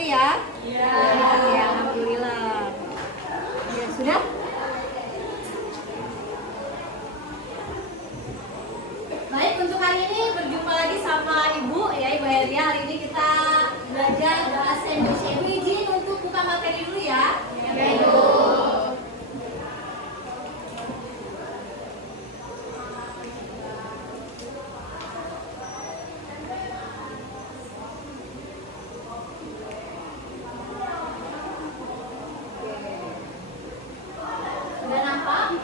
Putri ya? Iya. Oke, alhamdulillah. Ya, sudah? Baik, untuk hari ini berjumpa lagi sama Ibu ya, Ibu Heria. Hari ini kita belajar bahasa Indonesia. Ibu izin untuk buka materi dulu ya. Ya, Ibu. Sudah nampak?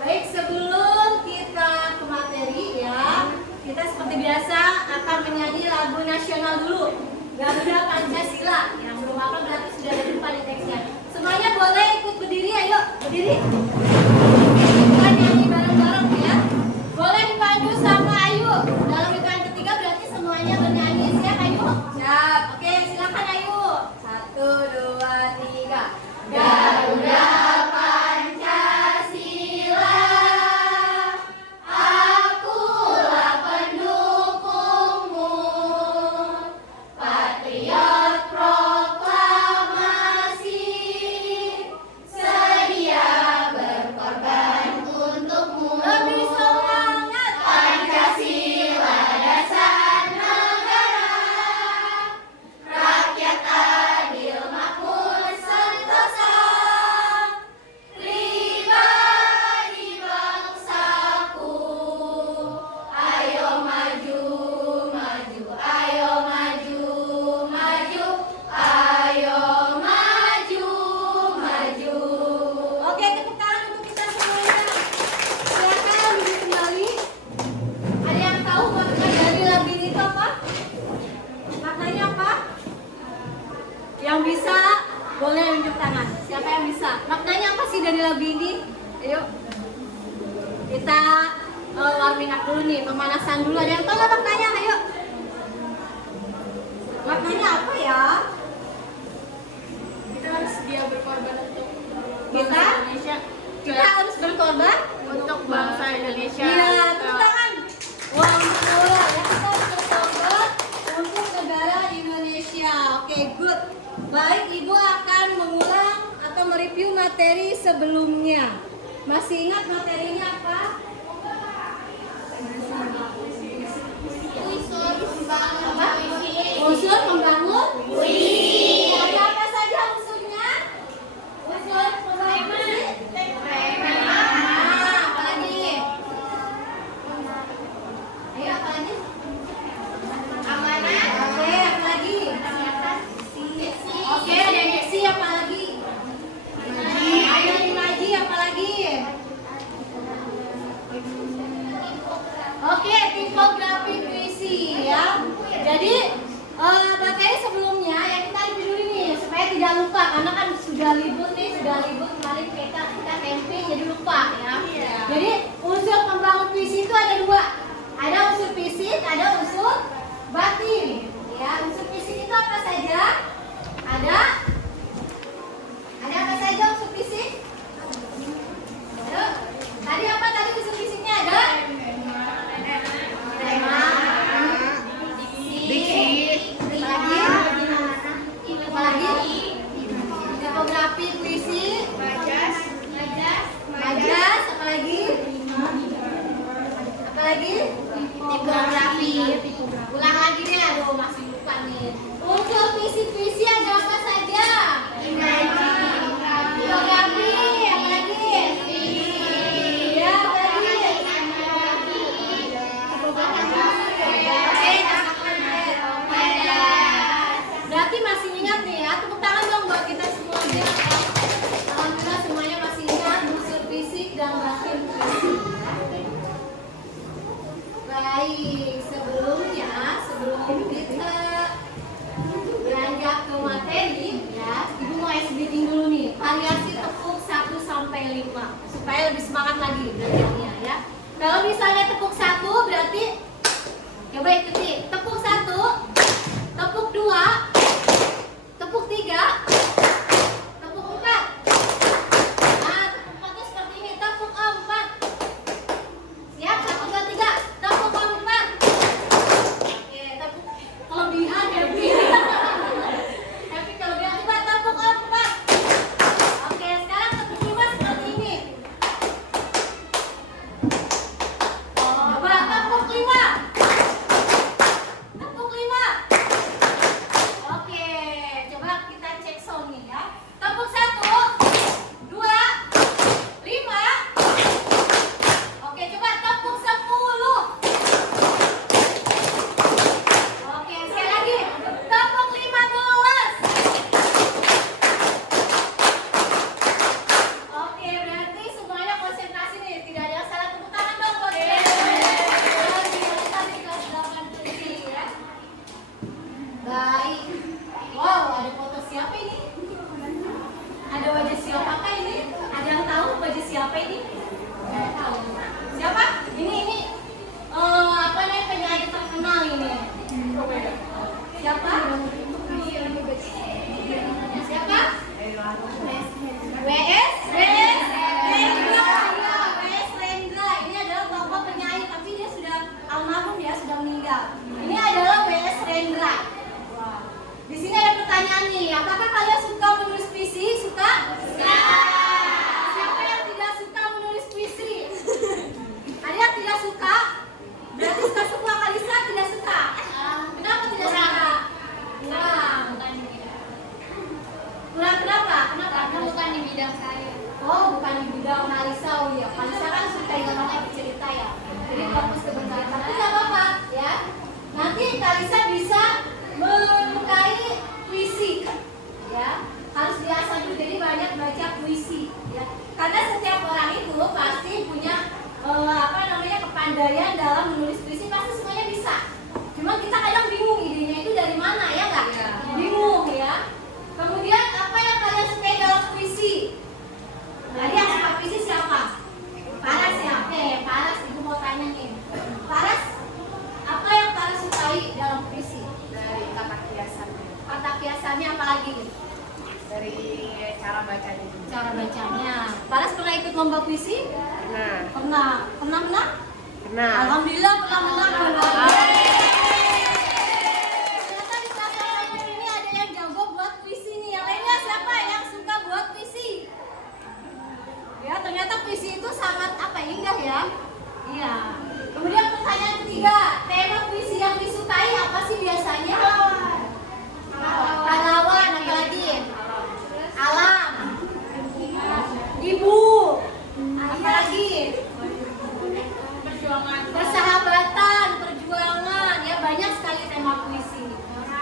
Baik, sebelum kita ke materi ya, kita seperti biasa akan menyanyi lagu nasional dulu, Garuda Pancasila. Yang belum hafal berarti sudah ada lupa di teksnya. Semuanya boleh ikut berdiri, ayo berdiri. Kita nyanyi bareng-bareng ya. Boleh dipandu sama Ayu. Dalam hitungan ketiga berarti semuanya bernyanyi. Siap Ayu? Siap. Oke, silakan Ayu. 1, 2, 3. Garuda Pancasila, akulah pendukungmu, patriot proklamasi, sedia berkorban untukmu. Lebih semangat! Pancasila dasar negara, rakyat adil makmur sentosa, pribadi bangsaku. Ayo maju, maju, ayo maju, maju, ayo maju, maju. Oke, tepuk tangan untuk kita semuanya. Silakan duduk kembali. Ada yang tahu makna dari lagu ini itu apa? Maknanya apa? Yang bisa boleh unjuk tangan. Siapa yang bisa? Maknanya apa sih dari lagu ini? Ayo. Kita warming up dulu nih, pemanasan dulu. Ada yang tahu nggak maknanya? Ayo. Maknanya apa ya? Kita harus sedia berkorban untuk Kita? bangsa Indonesia. Kita harus berkorban. Untuk bangsa Indonesia. Iya, tepuk tangan. Wah, betul. Ya, kita harus berkorban untuk negara Indonesia. Oke, good. Baik, Ibu akan mengulang atau mereview materi sebelumnya. Masih ingat materinya apa? Unsur membangun puisi. Ada apa saja unsurnya? Unsur membangun puisi. Apa lagi? Ayo, apa lagi? Amanah. Oke, apa lagi? Oke, ada diksi, apa lagi? Ayo imaji, apa lagi? Oke, tipografi puisi ya. Jadi materi sebelumnya ya kita review dulu nih supaya tidak lupa, karena kan sudah libur kemarin kita camping jadi lupa ya. Jadi unsur pembangun puisi itu ada dua, ada unsur fisik, ada unsur batin. Ya, unsur fisik itu apa saja? Ada apa saja unsur fisik? Ayo. Tadi apa tadi unsur fisiknya ada? Tema, diksi, apa lagi? Tipografi puisi, majas, apa lagi? Apa lagi? Tipografi. Ulang lagi deh, aduh masih lupa nih. Unsur puisi ada apa saja? Imaji, tipografi, apa lagi? Ya, apa lagi? Berarti masih ingat nih ya, tepuk tangan dong buat kita semuanya. Alhamdulillah semuanya masih ingat unsur fisik dan batin puisi. Baik, sebelum kita beranjak ke materi ya, Ibu mau SBT dulu nih, variasi tepuk 1 sampai 5 supaya lebih semangat lagi belajarnya ya. Kalau misalnya tepuk 1 berarti coba ikuti, tepuk 1, tepuk 2, tepuk 3, tepuk 4. Nah, tepuk 4 seperti ini, tepuk 4. Siap, 1, 2, 3, tepuk 4. Oke, tepuk kelebihan ya, Bu. dalam menulis puisi pasti semuanya bisa. Cuma kita kadang bingung idenya itu dari mana, ya nggak? Bingung ya. Kemudian apa yang kalian sukai dalam puisi? Tadi yang suka puisi siapa? Paras ya? Oke, Paras, ibu mau tanya nih. Paras, apa yang Paras sukai dalam puisi? Dari kata kiasan, Kata kiasannya apa lagi? dari cara bacanya juga. Cara bacanya. Paras pernah ikut lomba puisi? Nah, Pernah. Pernah menang? kenal. Alhamdulillah pernah menang. Ternyata di kelas ini ada yang jago buat puisi nih. Yang lainnya siapa yang suka buat puisi? Ya, ternyata puisi itu sangat indah ya. Iya. Kemudian pertanyaan ketiga, tema puisi yang disukai apa sih biasanya? Pahlawan, apa lagi? Alam. Ibu. Apa lagi? Persahabatan, perjuangan, ya banyak sekali tema puisi.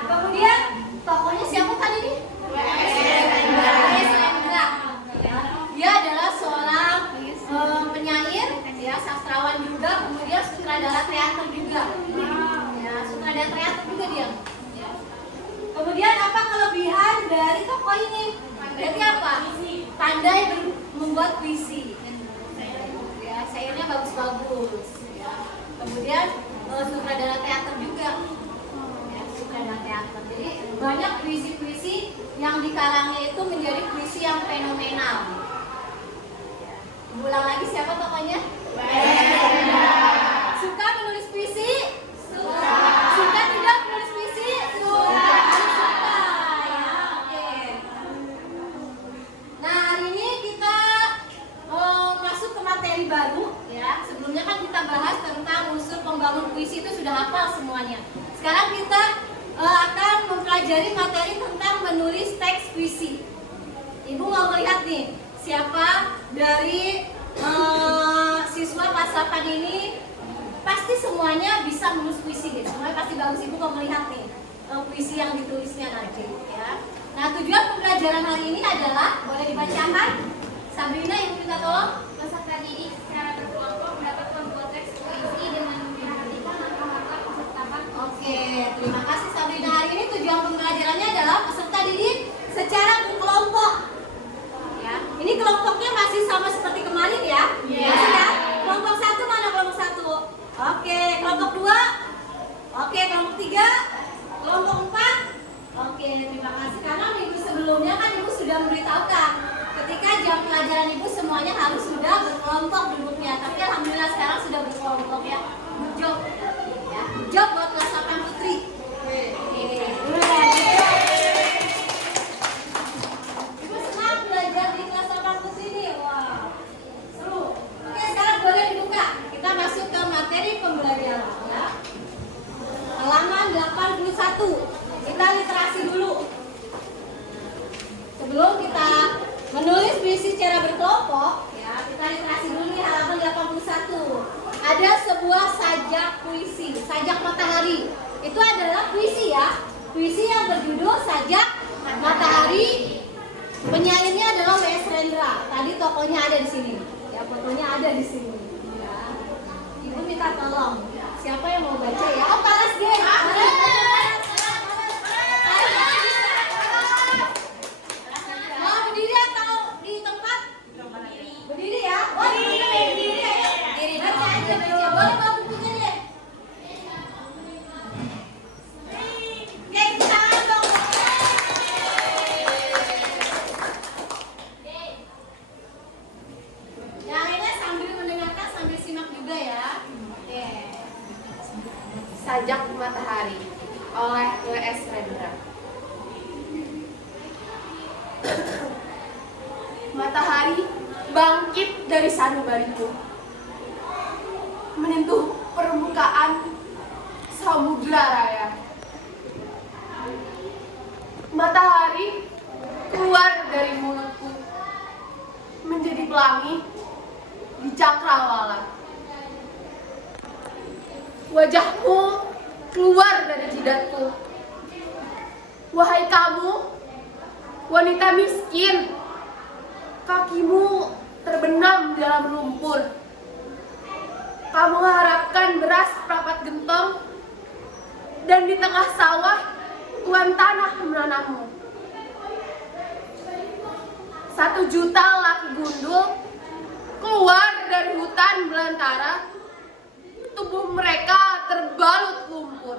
Kemudian tokohnya siapa tadi nih? W.S. Rendra. Ya, dia adalah seorang penyair, ya sastrawan juga, kemudian sutradara teater juga. Ya, sutradara teater juga dia. Kemudian apa kelebihan dari tokoh ini? Berarti apa? Pandai membuat puisi. Ya, syairnya bagus-bagus. Ya. Kemudian sutradara teater juga. Ya, sutradara teater. Jadi banyak puisi-puisi yang dikarangnya itu menjadi puisi yang fenomenal. Ya. Ulang lagi siapa tokohnya? Suka menulis puisi? Suka. Suka tidak menulis puisi? Suka. Suka. Ya, oke. Nah, hari ini kita masuk ke materi baru ya. Sebelumnya kan kita bahas tentang unsur pembangun puisi itu sudah hafal semuanya. Sekarang kita akan mempelajari materi tentang menulis teks puisi. Ibu mau melihat nih siapa dari siswa pasapan ini pasti semuanya bisa menulis puisi gitu. Semuanya pasti bagus. Ibu mau melihat nih puisi yang ditulisnya nanti ya. Nah, tujuan pembelajaran hari ini adalah boleh dibacakan. Sabrina, ibu minta tolong. Peserta didik secara berkelompok mendapat membuat teks puisi dengan memperhatikan langkah-langkah pesertaan. Oke, terima kasih Sabrina. Hari ini tujuan pembelajarannya adalah peserta didik secara berkelompok. Ya, ini kelompoknya masih sama seperti kemarin ya? Masih ya? Kelompok 1 mana kelompok 1? Oke, kelompok 2. Oke, kelompok 3. Kelompok 4. Oke, terima kasih. Karena minggu sebelumnya kan ibu sudah memberitahukan ketika jam pelajaran ibu semuanya harus sudah berkelompok duduknya. Tapi alhamdulillah sekarang sudah berkelompok ya. Good job. Ya, good job buat kelas 8 Putri. Ibu senang belajar di kelas 8 Putri nih. Wah, seru. Oke, sekarang boleh dibuka. Kita masuk ke materi pembelajaran ya. Halaman 81. Kita literasi dulu. Sebelum kita menulis puisi secara berkelompok, ya, kita literasi dulu nih halaman 81. Ada sebuah sajak puisi, sajak matahari. Itu adalah puisi ya. Puisi yang berjudul Sajak Matahari. Penyairnya adalah W.S. Rendra. Tadi tokohnya ada di sini. Ya, fotonya ada di sini. Ya. Ibu minta tolong. Siapa yang mau baca ya? Oh, Paras deh. Mau berdiri atau di tempat? Berdiri ya? Oh, berdiri ya. Baca aja, baca. Boleh bawa bukunya deh. Oke, tangan dong. Yang lainnya sambil mendengarkan, sambil simak juga ya. Oke. Sajak Matahari oleh W.S. Rendra. Matahari bangkit dari sanubariku, menyentuh permukaan samudra raya. Matahari keluar dari mulutku, menjadi pelangi di cakrawala. Wajahmu keluar dari jidatku. Wahai kamu, wanita miskin, kakimu terbenam dalam lumpur. Kamu harapkan beras perapat gentong, dan di tengah sawah tuan tanah menanammu. 1 juta laki gundul keluar dari hutan belantara, tubuh mereka terbalut lumpur,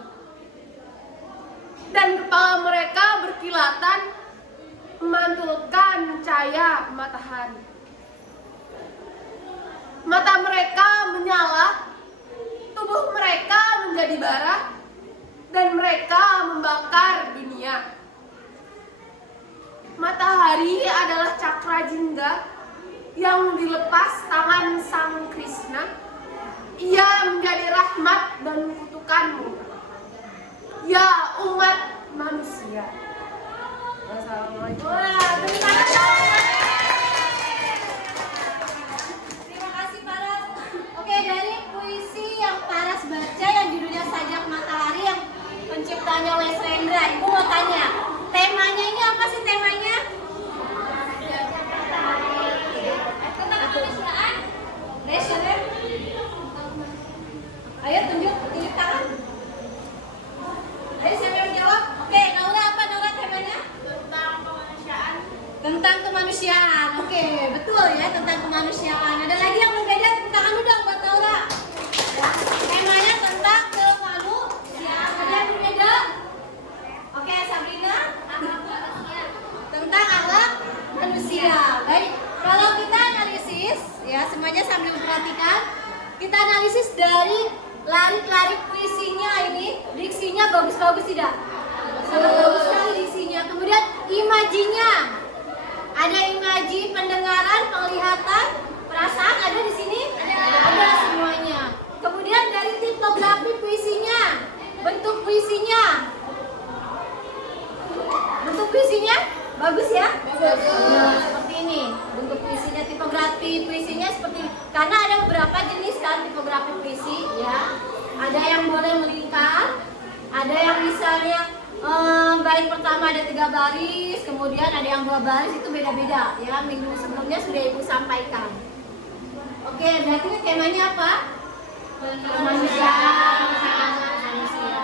dan kepala mereka berkilatan memantulkan cahaya matahari. Mata mereka menyala, tubuh mereka menjadi bara, dan mereka membakar dunia. Matahari adalah cakra jingga yang dilepas tangan Sang Krishna. Ia menjadi rahmat dan kutukanmu, ya umat manusia. Wassalamualaikum. Terima kasih Paras. Oke, dari puisi yang Paras baca yang judulnya Sajak Matahari yang penciptanya Wes Rendra, Ibu mau tanya, temanya ini apa sih temanya? Tentang kemanusiaan. Resonnya? Ayo tunjuk tangan. Ayo siapa yang jawab? Oke, Naura apa Naura temanya? Tentang kemanusiaan. Tentang kemanusiaan. Oke, betul ya, tentang kemanusiaan. Ada lagi yang berbeda? Tepuk tangan dulu dong buat Naura. Ya, temanya tentang kemanusiaan. Ada yang berbeda? Oke, Sabrina. Tentang akhlak manusia. Baik, kalau kita analisis, ya semuanya sambil perhatikan. Kita analisis dari larik-larik puisinya ini, diksinya bagus-bagus tidak? Sangat bagus sekali diksinya. Kemudian imajinya. Ada imaji, pendengaran, penglihatan, perasaan ada di sini? Ada semuanya. Kemudian dari tipografi puisinya, bentuk puisinya. Bentuk puisinya bagus ya? Nah, seperti ini. Bentuk puisinya, tipografi puisinya seperti ini. Karena ada beberapa jenis kan tipografi puisi ya. Ada yang boleh melingkar, ada yang misalnya bait pertama ada 3 baris, kemudian ada yang 2 baris, itu beda-beda ya. Minggu sebelumnya sudah Ibu sampaikan. Oke, berarti ini temanya apa? Kemanusiaan. Manusia.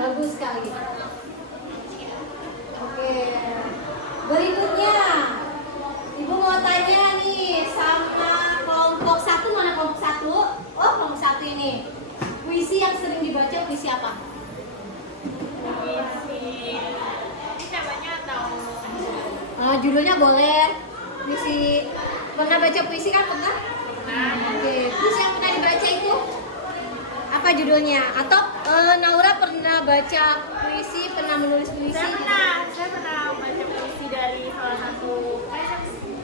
Bagus sekali. Oke. Berikutnya, Ibu mau tanya nih sama kelompok 1, mana kelompok 1? Oh, kelompok 1 ini. Puisi yang sering dibaca puisi apa? Puisi. Ini temanya atau Judulnya boleh. Puisi. Pernah baca puisi kan pernah? Oke. Puisi yang pernah dibaca itu apa judulnya? Atau Naura pernah baca puisi, pernah menulis puisi? saya pernah baca puisi dari salah satu,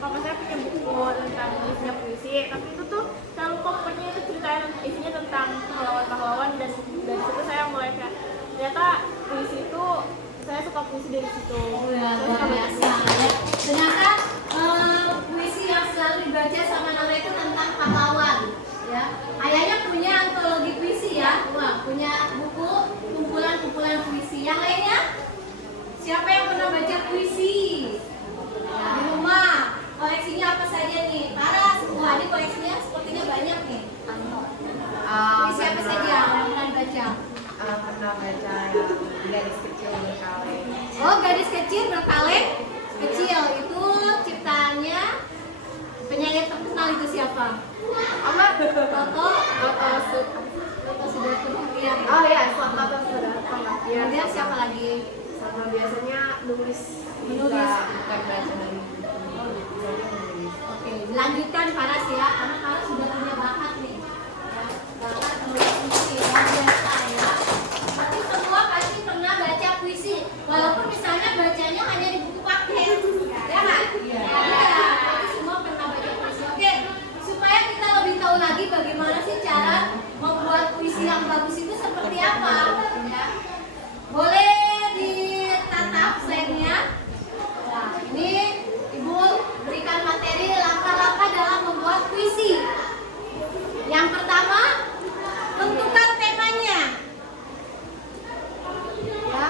papa saya punya buku tentang nulisnya puisi, tapi itu tuh saya lupa pokoknya itu ceritanya isinya tentang pahlawan-pahlawan, dan dari situ saya mulai kayak ternyata puisi itu, saya suka puisi dari situ. Ya, luar biasa. Ternyata puisi yang selalu dibaca sama Naura itu tentang pahlawan. Ya, ayahnya punya antologi puisi ya. Wah, punya buku kumpulan puisi. Yang lainnya? Siapa yang pernah baca puisi? Ya, di rumah. Koleksinya apa saja nih? Paras. Wah, ini koleksinya sepertinya banyak nih. Puisi apa saja yang pernah baca? Pernah baca yang Gadis Kecil Berkaleng. Oh, Gadis Kecil Berkaleng. Kecil itu ciptaannya penyanyi terkenal itu siapa? Toto sudah kemudian. Oh ya, Toto sudah Pembaktian. Kemudian siapa lagi? Sama biasanya nulis. Menulis. Bukan baca dari. Oke, dilanjutkan Paras ya, karena Paras sudah punya bakat nih. Ya, bakat menulis puisi luar biasa ya. Berarti semua pasti pernah baca puisi, walaupun misalnya bacanya hanya di buku paket, ya kan? Iya. Berarti semua pernah baca puisi. Oke, supaya kita lebih tahu lagi bagaimana sih cara membuat puisi yang bagus itu seperti apa, ya. Boleh ditatap slide-nya. Nah, ini Ibu berikan materi langkah-langkah dalam membuat puisi. Yang pertama, tentukan temanya. Ya.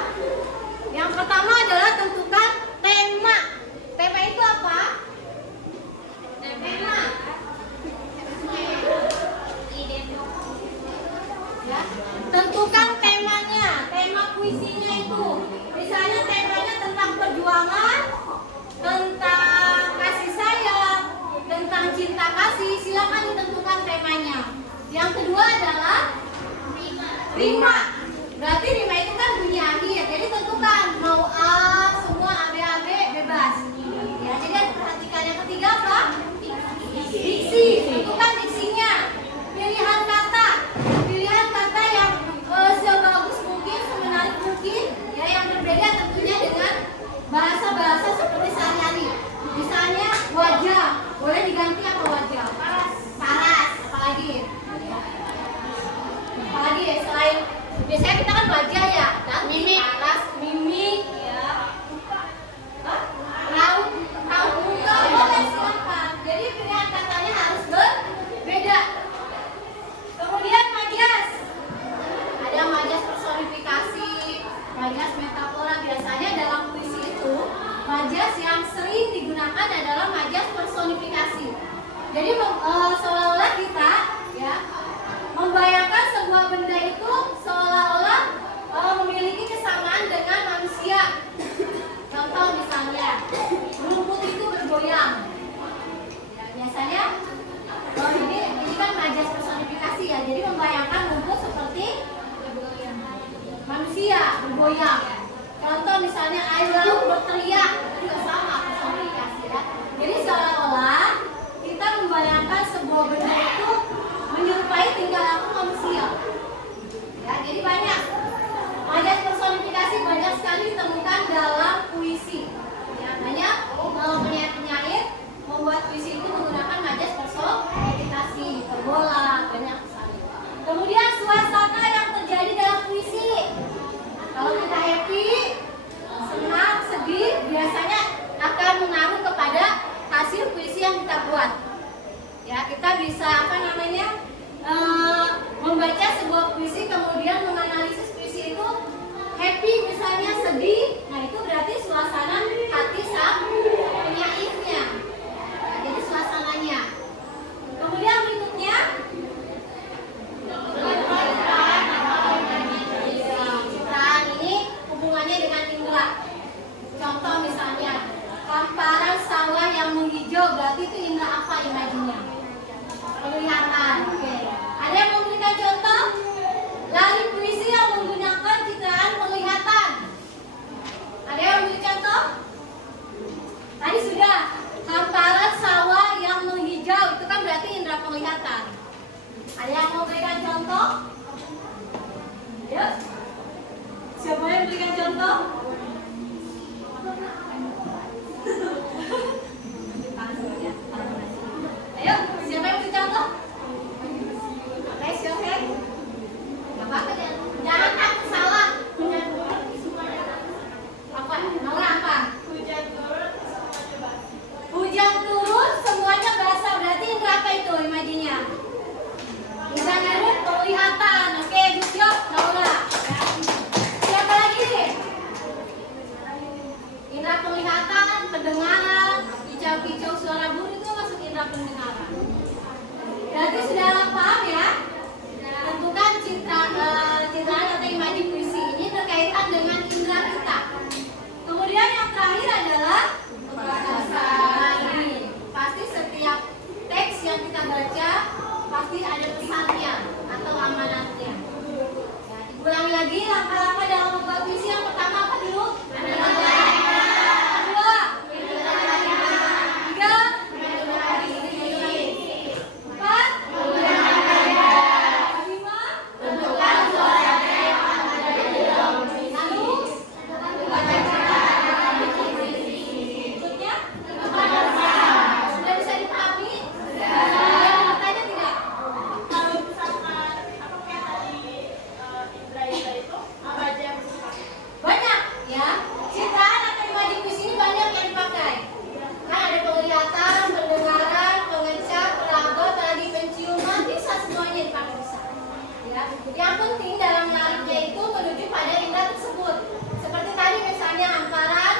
Yang pertama adalah tentukan tema. Tema itu apa? Tema. Ya. Tentukan temanya, tema puisinya itu. Misalnya temanya tentang perjuangan, tentang kasih sayang, tentang cinta kasih, silakan ditentukan temanya. Yang kedua adalah rima. Berarti rima itu kan bunyi akhir. Jadi tentukan mau A, semua A, B, bebas. Ya, jadi perhatikan. Yang ketiga apa? Diksi. Tentukan diksinya. Pilihan kata. Pilihan kata yang sebagus mungkin, semenarik mungkin. Ya, yang berbeda tentunya dengan bahasa-bahasa seperti sehari-hari. Misalnya wajah, boleh diganti apa wajah? Paras. Apalagi selain biasanya kita kan wajah ya, kan? Mimik, paras, mimik, ya. Raut muka, boleh silakan. Jadi pilihan katanya harus berbeda. Kemudian majas. Ada majas personifikasi, majas metafora. Biasanya dalam puisi itu majas yang sering digunakan adalah majas personifikasi. Jadi seolah-olah kita ya membayangkan sebuah benda itu seolah-olah memiliki kesamaan dengan manusia. Contoh misalnya rumput itu bergoyang. Ya, biasanya ini kan majas personifikasi ya. Jadi membayangkan rumput seperti manusia bergoyang. Contoh misalnya air laut berteriak, itu juga sama personifikasi ya. Jadi seolah-olah kita membayangkan sebuah benda itu menyerupai tingkah laku manusia. Ya, jadi banyak majas personifikasi banyak sekali ditemukan dalam puisi. Ya, banyak penyair membuat puisi itu menggunakan majas personifikasi, hiperbola, banyak sekali. Kemudian suasana yang terjadi dalam puisi. Kalau kita happy, senang, sedih, biasanya akan mengaruh kepada hasil puisi yang kita buat. Ya, kita bisa membaca sebuah puisi kemudian menganalisis puisi itu happy misalnya, sedih, nah itu berarti suasana hati sang penyairnya. Ya, jadi suasananya. Kemudian berikutnya citraan ini hubungannya dengan indera. Contoh misalnya hamparan sawah yang menghijau, berarti itu indera apa imajinya? Penglihatan. Oke. Ada yang memberikan contoh? Lari puisi yang menggunakan citraan penglihatan. Ada yang memberi contoh? Tadi sudah. Hamparan sawah yang menghijau, itu kan berarti indera penglihatan. Ada yang memberikan contoh? Ayo. Siapa yang memberikan contoh? Ayo, siapa yang beri contoh? Raise your hand. Gak apa-apa, jangan takut salah. Apa? Nomor apa? Hujan turun, semuanya basah. Berarti indera apa itu imajinya? Hujan turun, penglihatan. Oke, good job, Naura. Siapa lagi? Indera penglihatan, pendengaran, kicau-kicau suara burung itu masuk indera pendengaran. Berarti sudah paham ya? Tentukan citraan atau imaji puisi ini berkaitan dengan indera kita. Kemudian yang terakhir adalah pesan. Pasti setiap teks yang kita baca pasti ada pesannya atau amanatnya. Ya, diulangi lagi langkah-langkah dalam membuat puisi. Yang pertama apa dulu? Yang penting dalam nyarinya itu menuju pada indera tersebut. Seperti tadi misalnya hamparan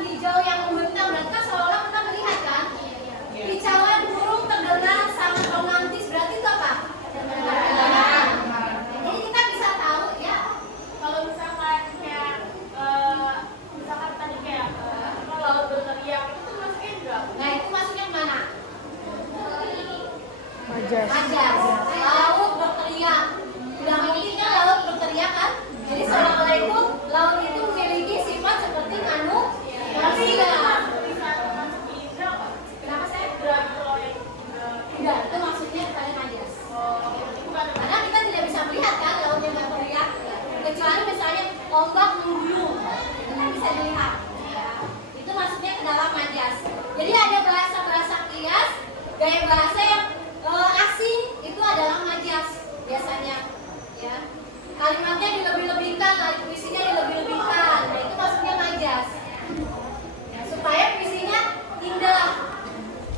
hijau yang membentang, berarti kan seolah-olah kita melihat kan? Kicauan burung terdengar sangat romantis, berarti itu apa? kecuali misalnya ombak menggulung, itu kan bisa dilihat. Ya. Itu masuknya ke dalam majas. Jadi ada bahasa-bahasa kias, gaya bahasa yang asing itu adalah majas biasanya. Ya. Kalimatnya dilebih-lebihkan, lalu puisinya dilebih-lebihkan. Nah, itu masuknya majas. Ya, supaya puisinya indah.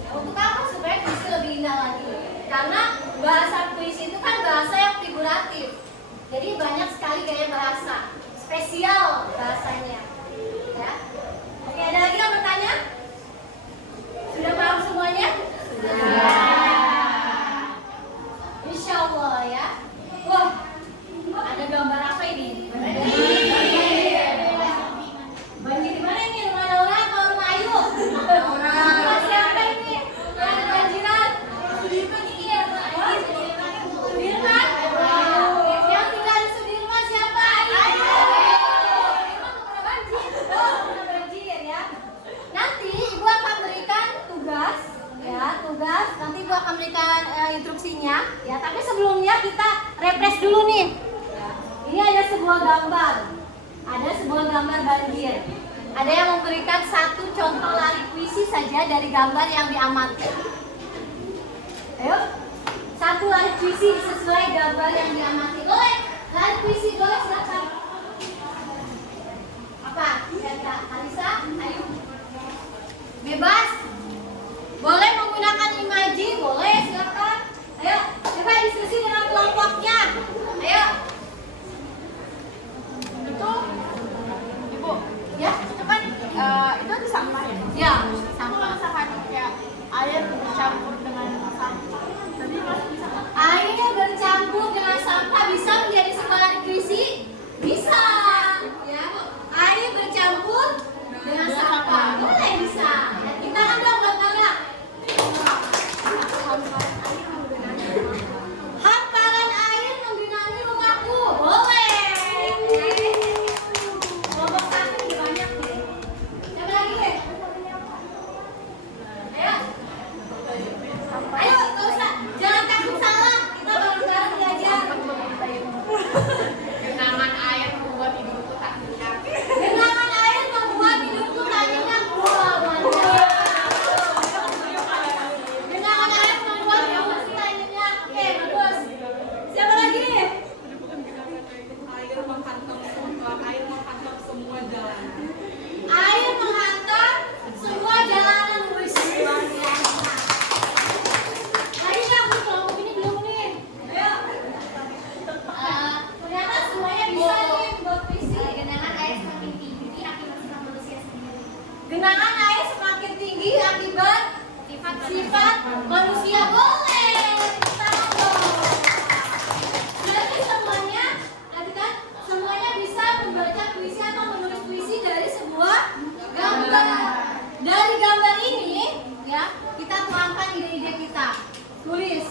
Ya, untuk apa? Supaya puisi lebih indah lagi. Karena bahasa puisi itu kan bahasa yang figuratif. Jadi banyak sekali gaya bahasa, spesial bahasanya. Ya. Oke, ada lagi yang bertanya? Sudah paham semuanya? Insya Allah ya. Wah, ada gambar apa ini? Banjir di mana ini? Rumah Laura atau rumah Ayu? Rumah siapa ini? Yang kebanjiran? Sudirman ini ya, Pak? Sudirman? Yang tinggal di Sudirman siapa? Ayu. Emang pernah banjir? Oh, pernah banjir ya. Nanti Ibu akan berikan tugas. Ya, tugas. Nanti Ibu akan berikan instruksinya. Ya, tapi sebelumnya kita refresh dulu nih. Ini ada sebuah gambar. Ada sebuah gambar banjir. Ada yang memberikan satu contoh lari puisi saja dari gambar yang diamati. Ayo, satu lari puisi sesuai gambar yang diamati. Boleh? Lari puisi boleh, silakan. Apa? Kata Alisa, ayo. Bebas. Boleh menggunakan imaji, boleh, silakan. Ayo, coba diskusi dengan kelompoknya. Ayo. Itu Ibu, Ya, itu kan itu ada sampah ya? ya. Aku merasakan kayak air bercampur dengan sampah. Tadi masih bisa kan? Air bercampur dengan sampah bisa menjadi sebuah lari puisi? Bisa. Ya, air bercampur dengan sampah. Boleh bisa. Ya, kita kan dong buat Nala. Hamparan air menggenangi rumahku. Boleh. Kelompok satu ini banyak nih. Siapa lagi deh? Ayo. Ayo, nggak usah. Jangan takut salah. Kita bareng-bareng belajar. Genangan air membuat hidupku tak nyenyak. Genangan air membuat hidupku tak nyenyak. Wah, mantap. Genangan air membuat hidupku tak nyenyak. Oke, bagus. Siapa lagi? Air menghantam semua jalanan. Wih, luar biasa. Lagi nggak Bu, kelompok ini belum nih. Ayo. Ternyata semuanya bisa nih buat puisi. Genangan air semakin tinggi akibat sifat manusia sendiri. Genangan air semakin tinggi akibat sifat manusia. Boleh. Tangan dong. Jadi semuanya, tadi kan semuanya bisa membaca puisi atau menulis puisi dari sebuah gambar. Dari gambar ini, ya, kita tuangkan ide-ide kita. Tulis,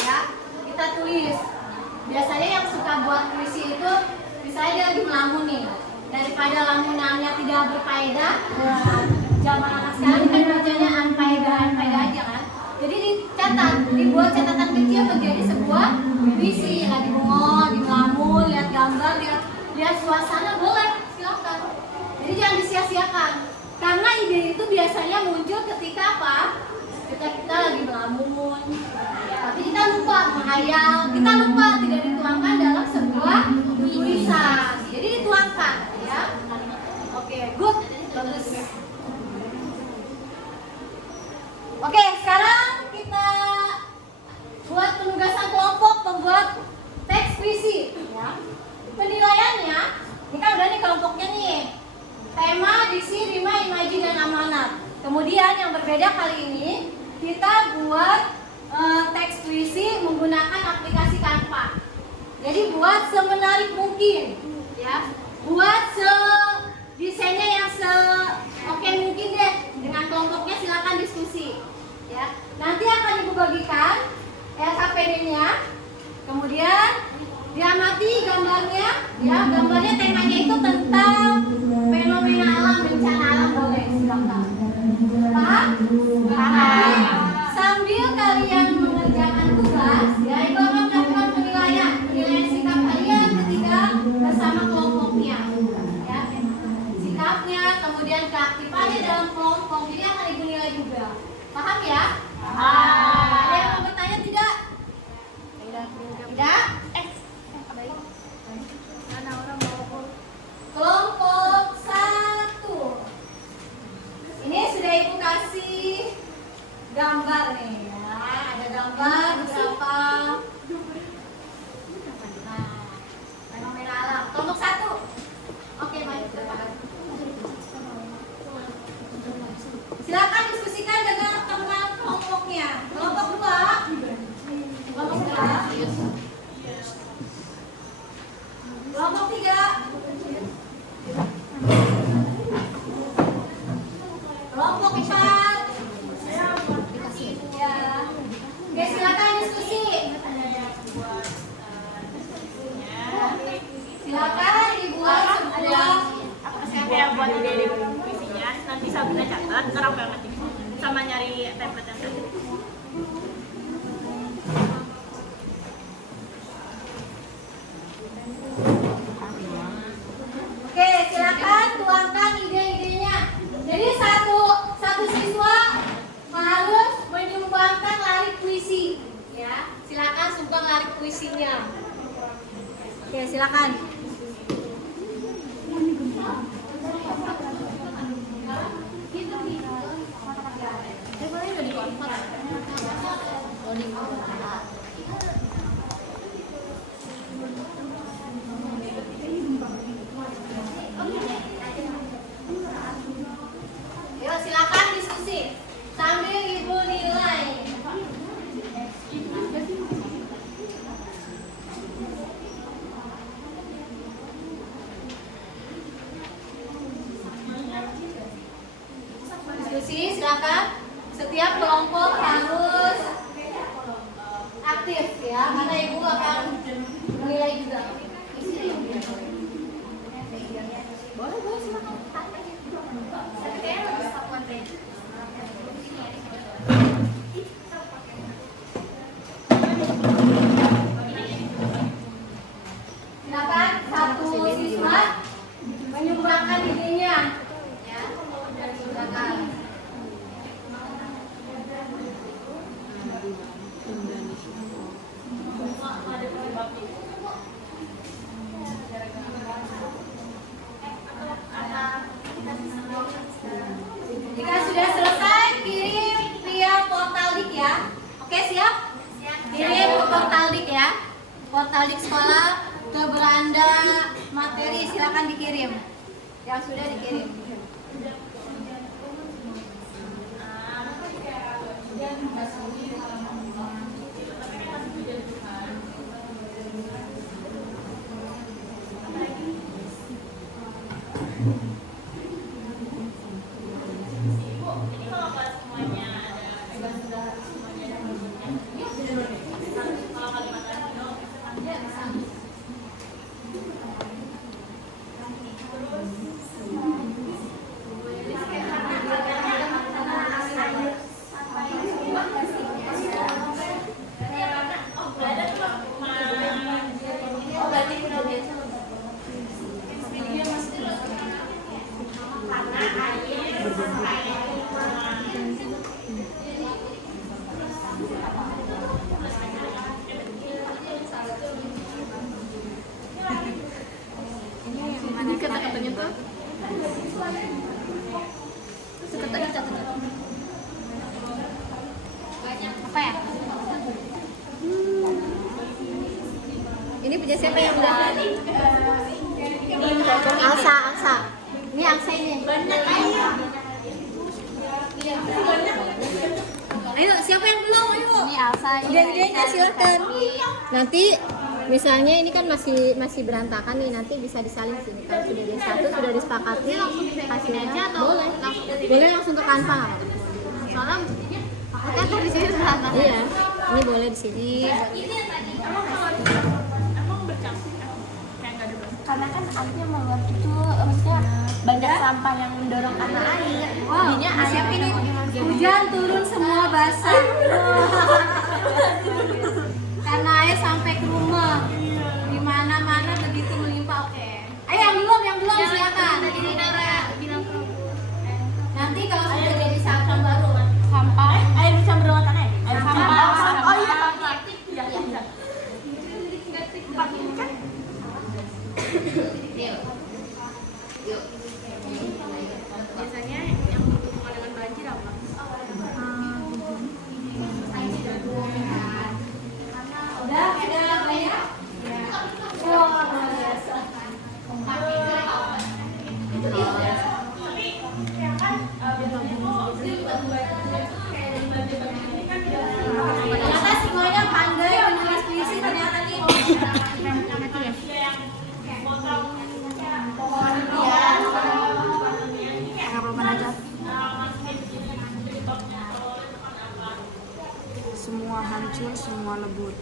ya, kita tulis. Biasanya yang suka buat puisi itu, misalnya dia lagi melamun nih, daripada lamunannya tidak berfaedah, zaman anak sekarang kan bacanya unfaedah aja kan. Jadi dicatat, dibuat catatan kecil menjadi sebuah puisi. Lagi bengong, lagi melamun, lihat gambar, lihat suasana, boleh, silakan. Jadi jangan disia-siakan. Karena ide itu biasanya muncul ketika apa? Ketika kita lagi melamun, tapi kita lupa menghayal, kita lupa tidak dituangkan dalam sebuah tulisan. Jadi dituangkan, ya. Oke, good, bagus. Oke, sekarang kita buat penugasan kelompok membuat teks puisi. Ya. Penilaiannya, ini kan udah nih kelompoknya nih. Tema, diksi, rima, imaji, dan amanat. Kemudian yang berbeda kali ini, kita buat teks puisi menggunakan aplikasi Canva. Jadi buat semenarik mungkin, ya. Buat desainnya yang oke mungkin deh. Dengan kelompoknya silakan diskusi, ya. Nanti akan Ibu bagikan LKPD-nya. Kemudian diamati gambarnya, ya. Gambarnya temanya itu tentang fenomena alam, bencana alam, boleh silakan. Paham? Paham. Sambil kalian mengerjakan tugas, ya, Ibu akan melakukan penilaian sikap kalian ketika Tidak? Mana orang bawa Kelompok 1. Ini sudah Ibu kasih gambar nih ya. Ada gambar beberapa. Nah, fenomena alam. Kelompok 1. Oke, baik. Silakan diskusikan dengan teman kelompoknya. Kelompok 2. Kelompok 2. Kelompok 3. Kelompok 4. Ya. Oke, silakan diskusi. Silakan dibuat sebuah. Siapa yang buat ide puisinya? Nanti Sabrina catat, ntar aku yang ngetik sama nyari template yang tadi. Oke, silakan tuangkan ide-idenya. Jadi satu siswa harus menyumbangkan larik puisi. Ya, silakan sumbang larik puisinya. Oke, silakan. Yuk, silakan diskusi sambil Ibu nilai. Diskusi, silakan. Setiap kelompok harus aktif ya, karena Ibu akan menilai juga. Boleh silakan. Silakan satu siswa menyumbangkan idenya. Ya, silakan. Jika sudah selesai, kirim via Portaldik ya. Oke, siap? Kirim ke Portaldik ya. Portaldik sekolah ke beranda materi, silakan dikirim. Yang sudah dikirim. Ini kata-katanya tuh kata-katanya catat. Apa ya? Ini punya siapa yang udah? Alsa. Ini Alsa ini. Ayo, siapa yang belum? Ayo. Ini Alsa. Ide-idenya silakan. Nanti misalnya ini kan masih berantakan nih, nanti bisa disalin sini. Kalau sudah di satu sudah disepakati, kasih aja atau boleh langsung ke Canva. Soalnya aku di sini berantakan. Iya, ini boleh di sini. Emang bercampur kayak nggak ada bang. Karena kan airnya meluap gitu, maksudnya banyak sampah yang mendorong karena air. Jadinya Siap air ini hujan turun semua basah. Karena air sampai ke rumah. Di mana-mana begitu melimpah. Oke. Ayo yang belum silakan. Nanti kalau sudah jadi sampah baru. sampah Air bisa berlewatan aja. Air sampah. sampah. Oh iya. Iya. Biasanya yang berhubungan dengan banjir apa? Udah banyak. Wah, luar biasa. Ternyata semuanya pandai menulis puisi ternyata nih. Semua hancur, semua lebur.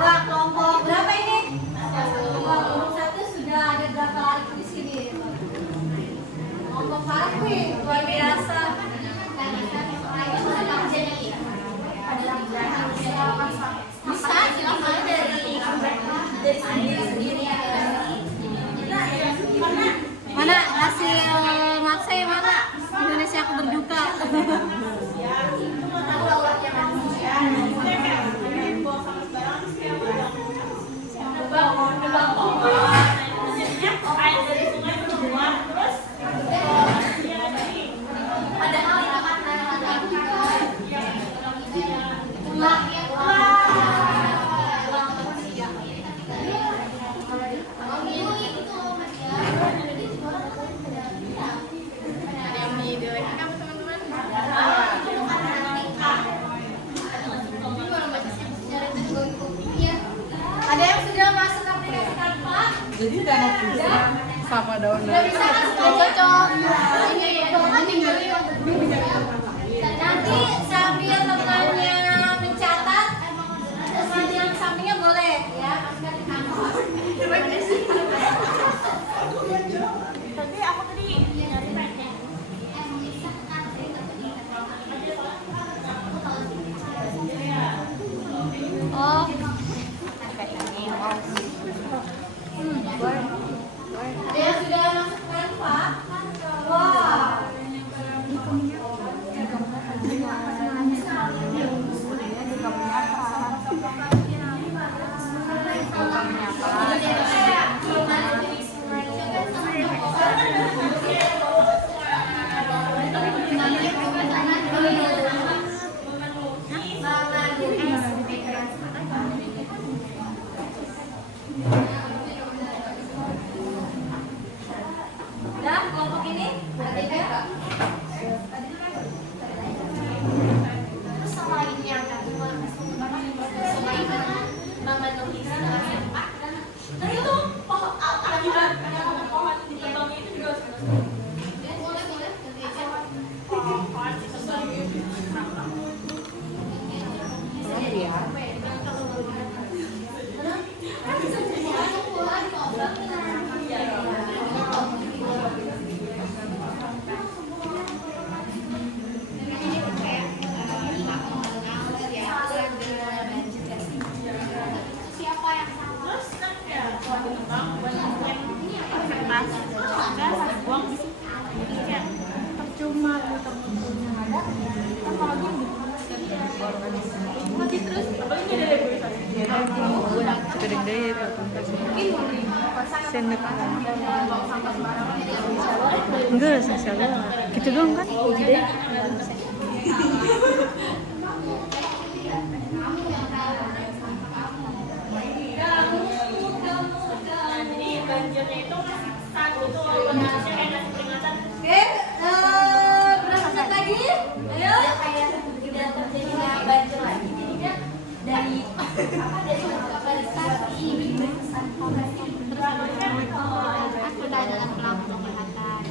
Wah, kelompok berapa ini? Wah, kelompok 1 sudah ada berapa lagi di sini? Kelompok Farah nih, luar biasa. Bisa, silakan dari sendiri. Mana hasil matse mana? Indonesia aku berduka. Ada yang sudah masuk aplikasi Canva? Jadi karena puisi sama daun Sudah bisa masuk cocok. Nanti sambil temannya mencatat, nanti yang sampingnya boleh ya. Tapi aku tadi nyari pengen. Oh. Ada yang sudah masuk Canva? Wah. Udah, kelompok ini ada tiga. Terus selain yang selain Mama nulis dengan siapa? Nah itu pohon ada juga yang pohon di belakangnya itu juga boleh ganti aja. Pohon itu sebagai Siapa yang terus kan ya berkembang buat yang kertas udah buang di situ. Jadi kayak percuma muter-muternya ada. Kan kalau gini mati terus. Apalagi ada tulisannya. gede itu. Senek. Enggak, saya gitu dong kan? Jadi banjirnya itu ngasih pesan gitu loh buat manusia kayak ngasih peringatan. Oke, berapa menit lagi? Ayo. Kayak tidak terjadinya banjir lagi. Jadinya dari aku adalah pelaku kejahatan.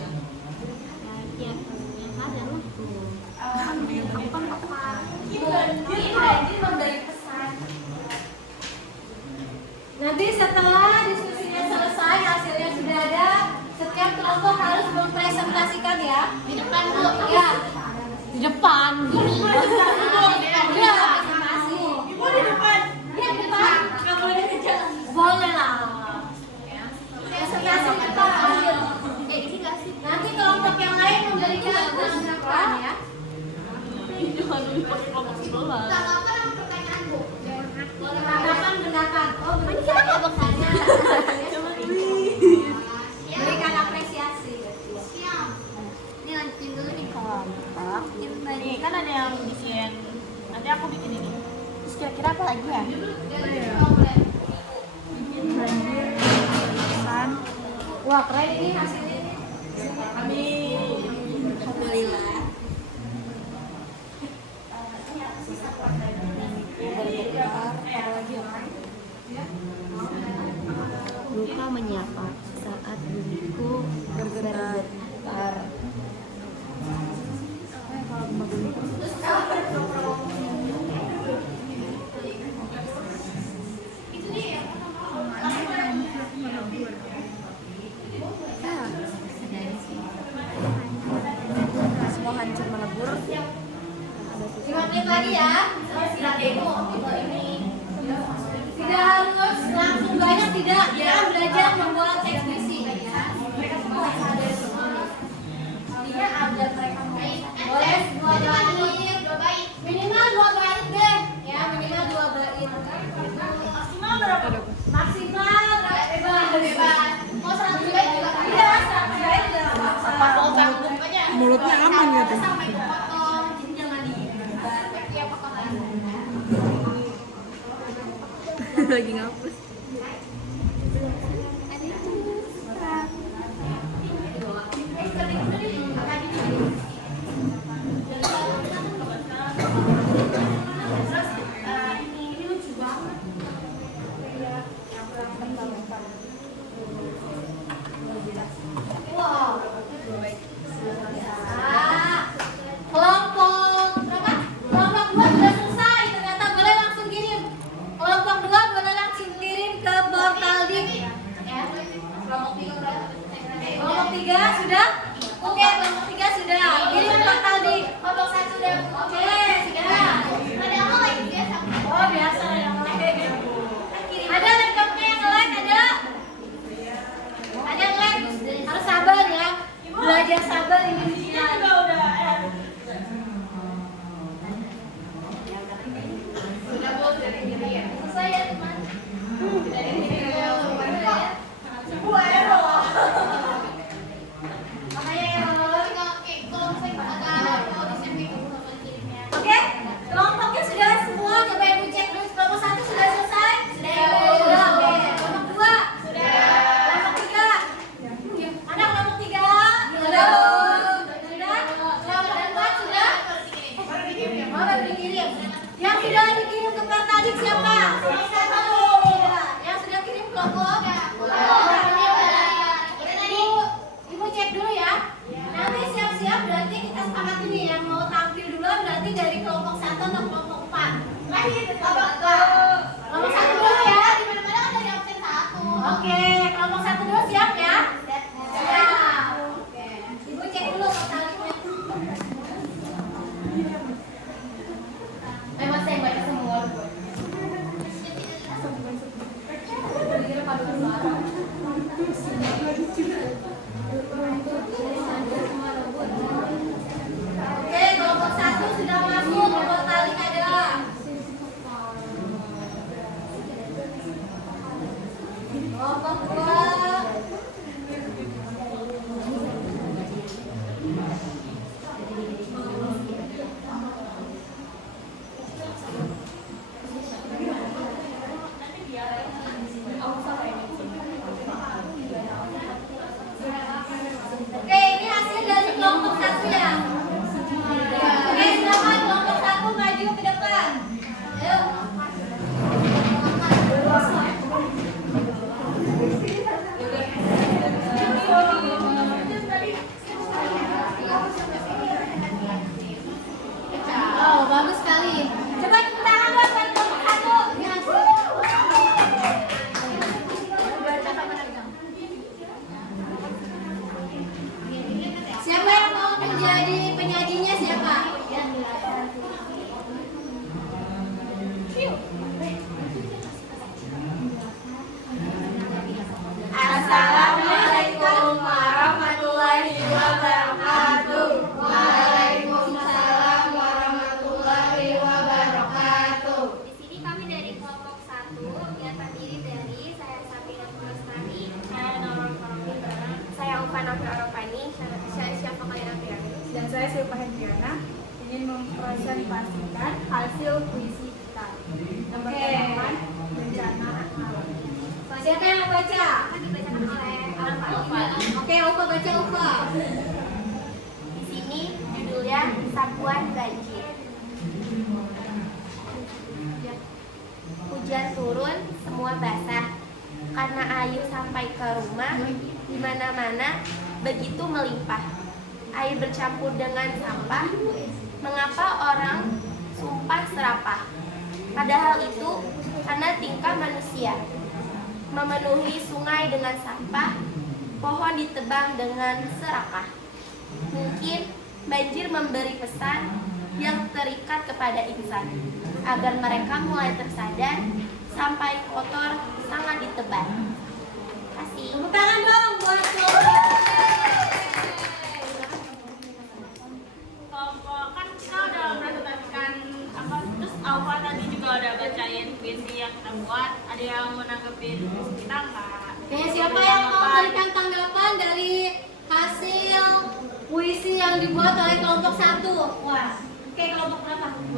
Ya, yang ada loh. Banjir memberi pesan. Nanti setelah diskusinya selesai, hasilnya sudah ada, setiap kelompok harus mempresentasikan ya. Di depan Bu. Ya. Di depan. Ya, masing-masing. Ibu di depan. Ya, di depan. Kamu di kira-kira apa lagi ya? San. Wah keren ini hasilnya. Luka menyapa saat bumiku bergetar. Semua hancur melebur. 5 menit lagi ya. Tidak demo ini. Tidak harus langsung banyak, tidak. Dia belajar membuat ekspresi. Dia ada mereka boleh 2 bait. Minimal 2 bait deh. Ya, minimal 2 bait. Maksimal berapa? Maksimal bebas. Mau 100 bait juga iya, 100 bait juga enggak apa-apa. Mulutnya aman gitu. Sampai kepotong, jadi jangan diikat. Ya potongan. Lagi ngapus. Ini lucu banget. Wow. Kelompok berapa? Kelompok 2 sudah selesai. Ternyata boleh langsung kirim. Kelompok 2 boleh langsung kirim ke portal di. Kelompok 3 berapa? Kelompok 3 sudah? Oke, kelompok 3 sudah. Kirim ke portal di. Kelompok 1 sudah. Oke, sudah. Ada apa lagi biasa? Oh, biasa yang like. Ada laptopnya yang like ada? Ada yang like? Harus sabar ya. Belajar sabar ini. Sudah bos dari diri ya. Selesai ya teman. Dari diri ya. Sebuah error. Makanya error. Kalau misalnya ada mau disamping kirimnya. Oke, kelompoknya sudah semua. Coba ibu cek dulu. Kelompok 1 sudah selesai. Sudah. Oke. Kelompok 2 sudah. Kelompok 3. Mana kelompok 3? Sudah. Kelompok 4 sudah. Baru dikirim. Yang sudah dikirim ke Pertadik siapa? Yang sudah kirim kelompok? Ibu cek dulu ya. Nanti siap-siap berarti kita sepakat ini yang mau tampil duluan berarti dari kelompok 1 atau kelompok 4. Kelompok 1 dulu ya. Di mana-mana kan dari absen 1. Oke, kelompok 1 dulu siap ya? Siap. Oke. Ibu cek dulu Pertadiknya. Memang saya baca semua. Oke, kelompok 1 sudah masuk, kelompok tali ada. Kelompok 2 Oke, Ufa baca Ufa. Di sini judulnya Sapuan Banjir. Hujan turun, semua basah. Karena air sampai ke rumah, di mana-mana begitu melimpah. Air bercampur dengan sampah. Mengapa orang sumpah serapah? Padahal itu karena tingkah manusia. Memenuhi sungai dengan sampah, pohon ditebang dengan serakah. Mungkin banjir memberi pesan yang terikat kepada insan, agar mereka mulai tersadar sampai kotor sangat ditebar. Kasih. Tepuk tangan dong buat Kelompok kan kita udah presentasikan apa, terus Alfa tadi juga udah bacain puisi yang kita buat. Ada yang mau nanggepin puisi kita nggak? Oke, siapa yang mau memberikan tanggapan dari hasil puisi yang dibuat oleh kelompok 1? Wah, oke, kelompok berapa? 2.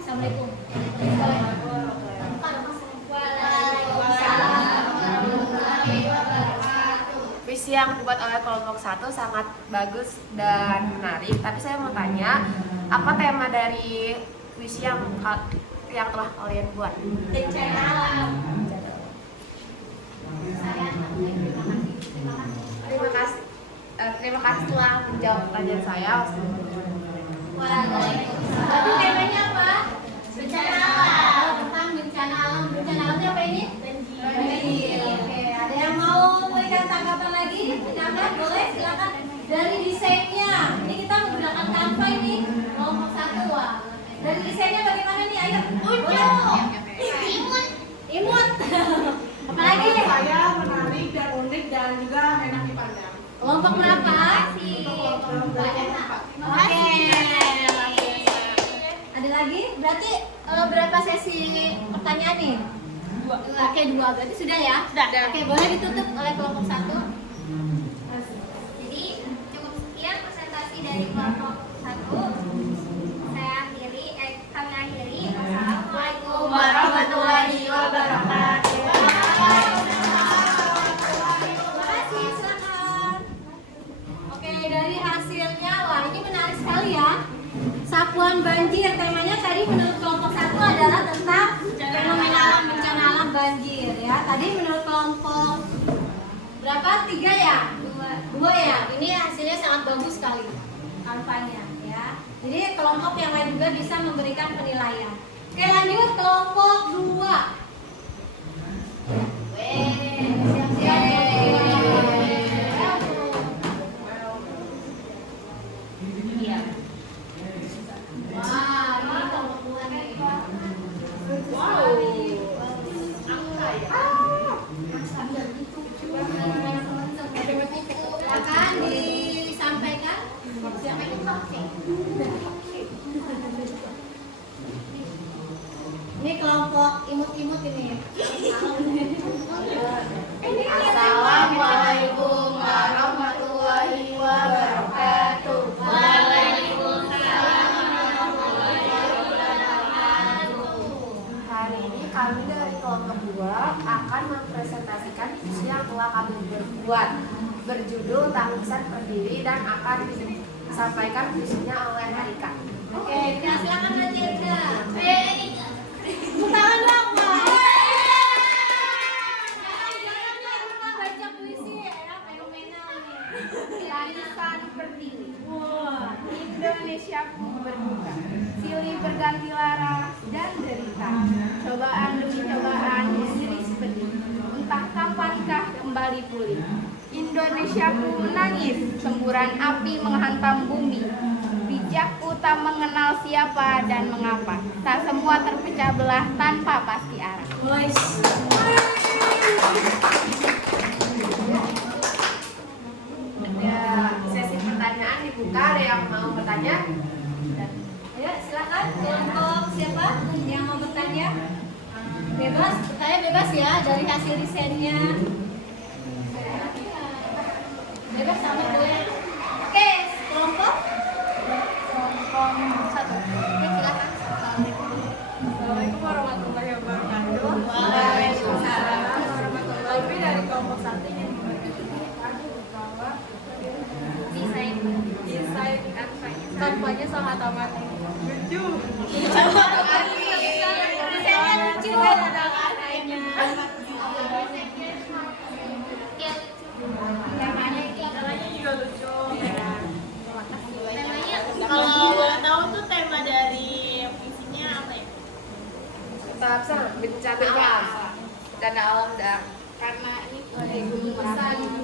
Assalamualaikum. Puisi yang dibuat oleh kelompok 1 sangat bagus dan menarik. Tapi saya mau tanya, apa tema dari puisi yang telah kalian buat? Bencana alam. Terima kasih. Terima kasih telah menjawab pertanyaan saya. Waalaikumsalam. Tapi temanya apa? Bencana alam. Tentang bencana alam. Bencana alamnya apa ini? Banjir. Oke, ada yang mau memberikan tanggapan lagi? Silakan, boleh, silakan. Dari desainnya, ini kita menggunakan Canva ini kelompok 1. Wah. Dari desainnya bagaimana nih? Ayo. Imut. Apalagi? Saya menarik dan unik dan juga enak dipandang. Kelompok berapa? Oke. Ada lagi? Berarti berapa sesi pertanyaan nih? 2. Oke, 2. Berarti sudah ya? Sudah. Oke, boleh ditutup oleh kelompok 1. Jadi cukup sekian presentasi dari kelompok 1. Kami akhiri. Wassalamualaikum warahmatullahi wabarakatuh. Terima kasih, silakan. Oke, dari hasilnya, wah ini menarik sekali ya. Sapuan banjir, temanya tadi menurut kelompok 1 adalah tentang fenomena alam, bencana alam banjir ya. Tadi menurut kelompok berapa? 3 ya? 2 ya. Ini hasilnya sangat bagus sekali kampanye ya. Jadi kelompok yang lain juga bisa memberikan penilaian. Oke, lanjut kelompok 2. Silakan disampaikan. Ini kelompok imut-imut ini. Assalamualaikum warahmatullahi wabarakatuh. Hari ini kami dari kelompok 2 akan mempresentasikan puisi yang telah kami berbuat, berjudul Tangisan Berdiri, dan akan disampaikan puisinya oleh Harika. Oke, silakan nanti Rika. Tangan dong, Pak. Jangan baca puisi ya, fenomenal nih. Tangisan Berdiri. Wah. Indonesiaku berduka, silih berganti lara dan derita. Cobaan demi cobaan, nyaris pedih. Entah kapankah kembali pulih. Indonesiaku menangis, semburan api menghantam bumi. Bijakku tak mengenal siapa dan mengapa. Tak semua terpecah belah tanpa pasti arah. Sesi pertanyaan dibuka. Ada yang mau bertanya? Ayo silakan kelompok siapa yang mau bertanya? Bebas, bertanya bebas ya dari hasil desainnya. Bebas sama boleh. Oke, kelompok 1. Oke, silakan. Assalamualaikum warahmatullahi wabarakatuh. Waalaikumsalam warahmatullahi wabarakatuh. Dari kelompok 1 ingin membagi tentang Tanpanya sangat amat lucu. Temanya juga lucu. Kalau boleh tahu tuh tema dari puisinya apa ya? Bencana alam. Bencana alam dan Karena ini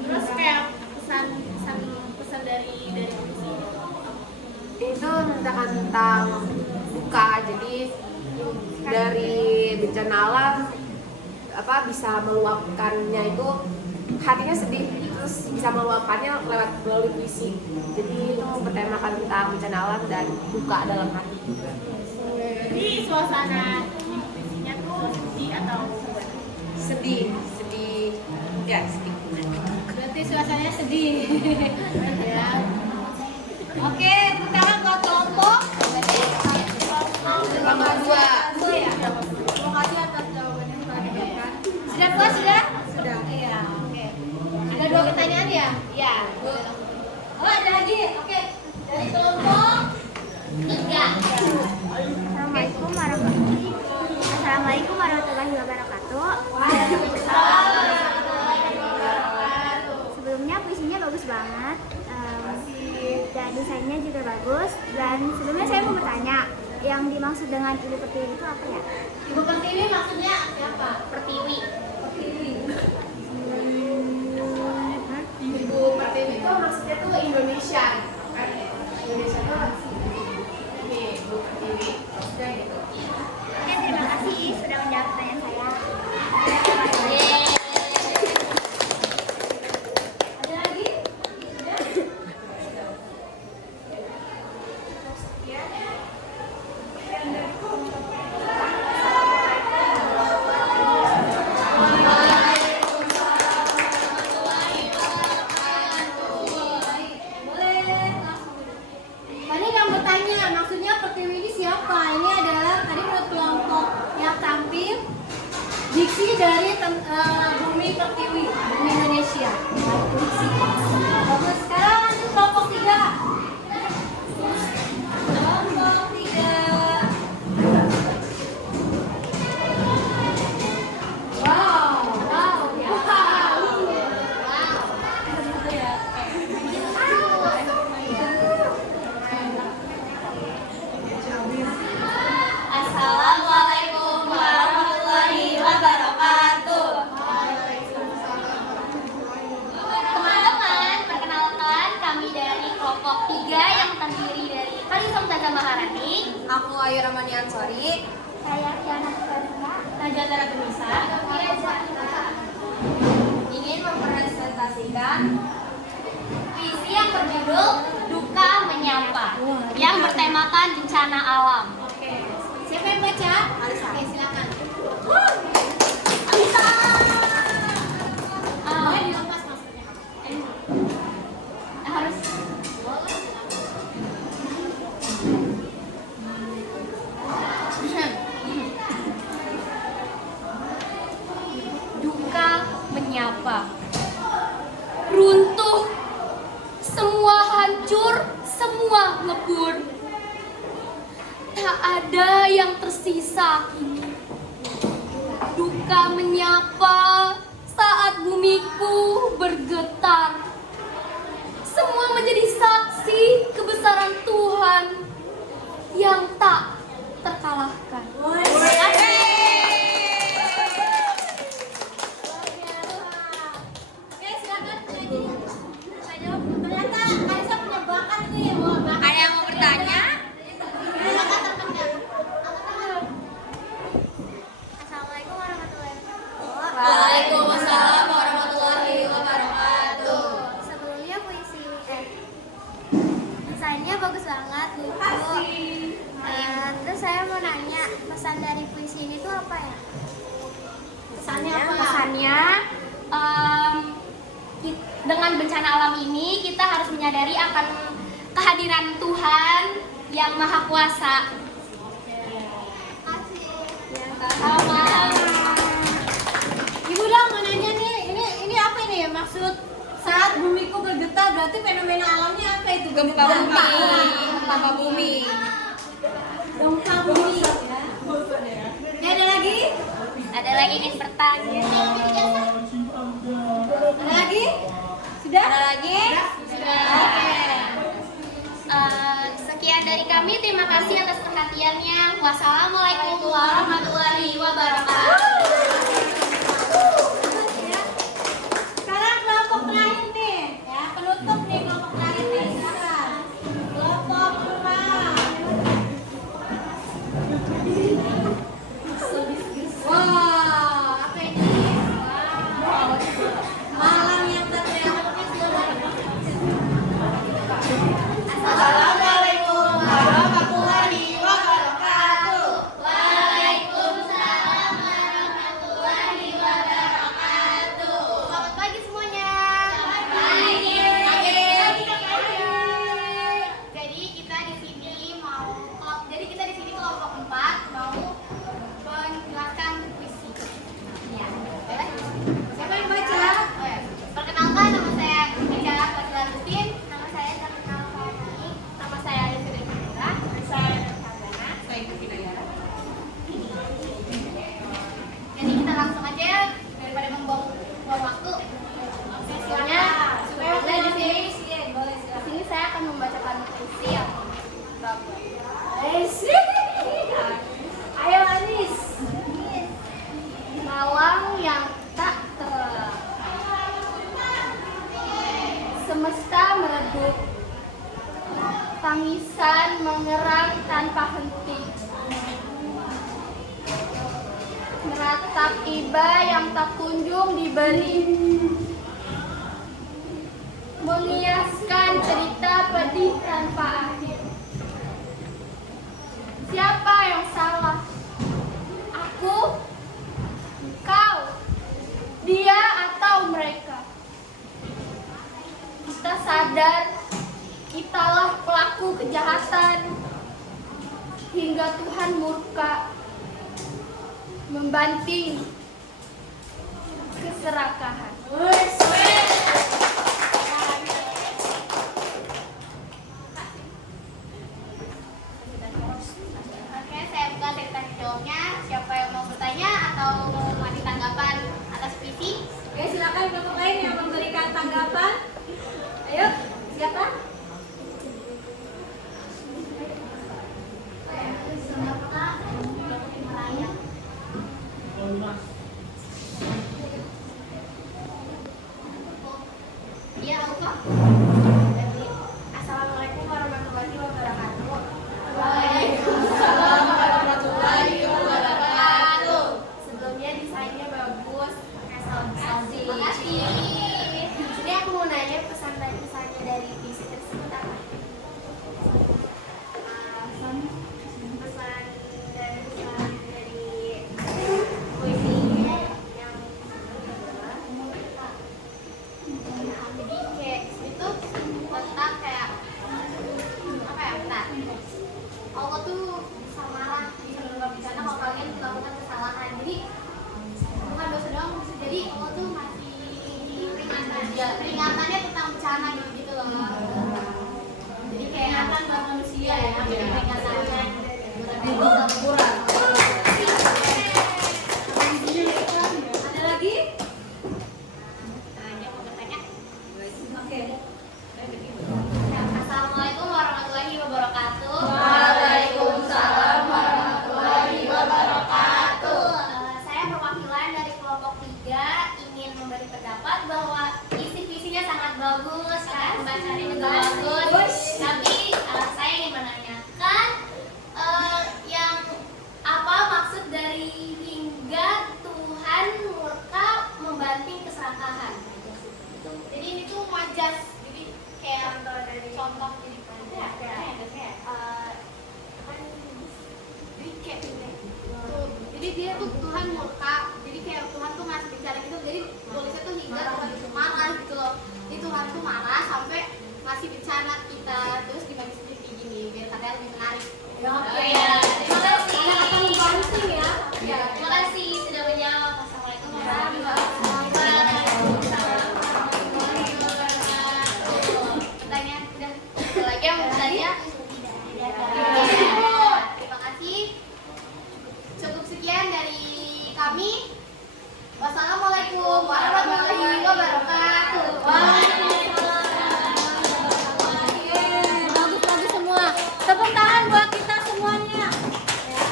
Terus kayak pesan dari puisi itu menceritakan tentang duka. Jadi dari bencana alam bisa meluapkannya itu hatinya sedih, terus bisa meluapkannya melalui puisi. Jadi itu bertemakan tentang bencana alam dan duka dalam hati juga. Jadi suasana puisinya tuh sedih atau Sedih ya sedih. Berarti suasananya sedih. Ya. Oke, sekarang buat kelompok. Nomor 2. Ya. Terima kasih atas jawaban yang telah diberikan. Sudah puas sudah? Sudah. Iya, oke. Ada 2 pertanyaan ya? Iya. Oh, ada lagi. Oke. Dari kelompok 3. Assalamualaikum warahmatullahi wabarakatuh. Sebelumnya puisinya bagus banget, dan desainnya juga bagus. Dan sebelumnya saya mau bertanya, yang dimaksud dengan Ibu Pertiwi itu apa ya? Ibu Pertiwi maksudnya siapa? Pertiwi. Pertiwi. Ibu Pertiwi itu maksudnya tuh Indonesia. Indonesia tuh ini Ibu Pertiwi maksudnya gitu. Oke, terima kasih sudah menjawab pertanyaan saya. Ada lagi? Tadi yang bertanya, maksudnya Pertiwi ini siapa? Ini adalah tadi menurut kelompok yang tampil diksi dari Bumi Pertiwi, Bumi Indonesia. Diksi. Bagus. Sekarang lanjut kelompok 3. Kelompok 3. Wow. Assalamualaikum warahmatullahi wabarakatuh. Teman-teman, perkenalkan kami dari kelompok 3 yang terdiri dari Khalifah Mumtazah Maharani, Aku Ayu Ramani Ansori. Saya Kiana Karina. Najwa Tunisa, ingin mempresentasikan puisi yang berjudul Duka Menyapa yang bertemakan bencana alam. Oke. Siapa yang baca? Oke, silakan. Alisa. Boleh dilepas maksudnya. Harus duka menyapa. Runtuh, semua hancur, semua lebur. Tak ada yang tersisa kini. Duka menyapa saat bumiku bergetar. Semua menjadi saksi kebesaran Tuhan yang tak terkalahkan. Oke, silakan penyanyi. Saya jawab. Ternyata Kalisa punya bakat nih. Wah, bakat. Ada yang mau bertanya? Bakat terpendam. Assalamualaikum warahmatullahi wabarakatuh. Waalaikumsalam warahmatullahi wabarakatuh. Sebelumnya desainnya bagus banget, lucu. Terus saya mau nanya, pesan dari puisi ini tuh apa ya? Pesannya apa? Pesannya dengan bencana alam ini kita harus menyadari akan kehadiran Tuhan yang Maha Kuasa. Sama. Ibu dong mau nanya nih, ini apa ini maksud saat bumiku bergetar berarti fenomena alamnya apa itu? Gempa bumi. tanpa bumi. Gempa bumi. Ini ada lagi? Ada lagi yang bertanya. Ada lagi? Sudah? Ada lagi? Sudah. Sekian dari kami, terima kasih atas perhatiannya. Wassalamualaikum warahmatullahi wabarakatuh. Sekarang kelompok terakhir nih, ya penutup nih kelompok terakhir nih. Silakan. Kelompok 5. Wah, apa ini? Wow. Malam yang terindah. Assalamualaikum warahmatullahi wabarakatuh. Waalaikumsalam warahmatullahi wabarakatuh. Selamat pagi semuanya. Pagi. Jadi kita di sini kelompok 4 mau menjelaskan puisi. Ya, boleh? Siapa yang baca? Oh ya. Perkenalkan, nama saya Eca Fatil Agustin. Nama saya Terkenal Fani. Nama saya Alisa Dendra. Saya Sabana. Saya Ibu Dayara. Jadi kita langsung aja daripada membuang waktu. Siswanya Boleh di sini. di sini saya akan membacakan puisi yang bagus. Ayo Anis. Malam yang tak terang. Semesta meredup. Tangisan mengerang tanpa henti. Meratap iba yang tak kunjung diberi. Mengiaskan cerita pedih tanpa akhir. Siapa yang salah? Aku? Kau? Dia atau mereka? Kita sadar kitalah pelaku kejahatan hingga Tuhan murka membanting keserakahan. Oke, saya buka dari tanya jawabnya. Siapa yang mau bertanya atau mau ngasih tanggapan atas puisi? Oke, silakan kelompok lain yang memberikan tanggapan. Ayo, siapa? Iya, Alfa. Assalamualaikum warahmatullahi wabarakatuh. Waalaikumsalam warahmatullahi wabarakatuh. Sebelumnya desainnya bagus, pakai salji. Terima kasih. Jadi aku mau nanya pesan dan pesannya dari puisi tersebut apa? Pesan dan pesan dari puisi yang jadi kayak itu tentang kayak apa ya, bentar. Allah tuh bisa marah, bisa berencana kalau kalian melakukan kesalahan. Jadi bukan dosa doang, bisa jadi Allah tuh masih peringatannya tentang bencana gitu loh. Jadi kayak peringatan buat manusia ya, peringatannya. Ada lagi? Nah, dia mau bertanya. Oke. Assalamualaikum warahmatullahi wabarakatuh. Waalaikumsalam warahmatullahi wabarakatuh. Saya perwakilan dari kelompok 3 ingin memberi pendapat bahwa isi puisinya sangat bagus, kan? Pembacaannya juga bagus. Tapi saya ingin menanyakan yang apa maksud dari hingga Tuhan murka membanting keserakahan. Jadi ini tuh majas, jadi kayak contoh jadi jadi dia tuh Tuhan murka, jadi kayak Tuhan tuh ngasih bicara gitu, jadi tulisnya tuh hingga Tuhan itu marah gitu loh. Jadi Tuhan tuh marah sampai ngasih bencana kita, terus dibagi sedikit gini biar katanya lebih menarik. Oke. Terima kasih. Kata-kata membanting ya. Ya, terima kasih sudah menjawab. Assalamualaikum warahmatullahi wabarakatuh. Pertanyaan udah. Ada lagi yang mau bertanya? kami. Wassalamualaikum warahmatullahi wabarakatuh. Bagus-bagus semua. Tepuk tangan buat kita semuanya. Ya.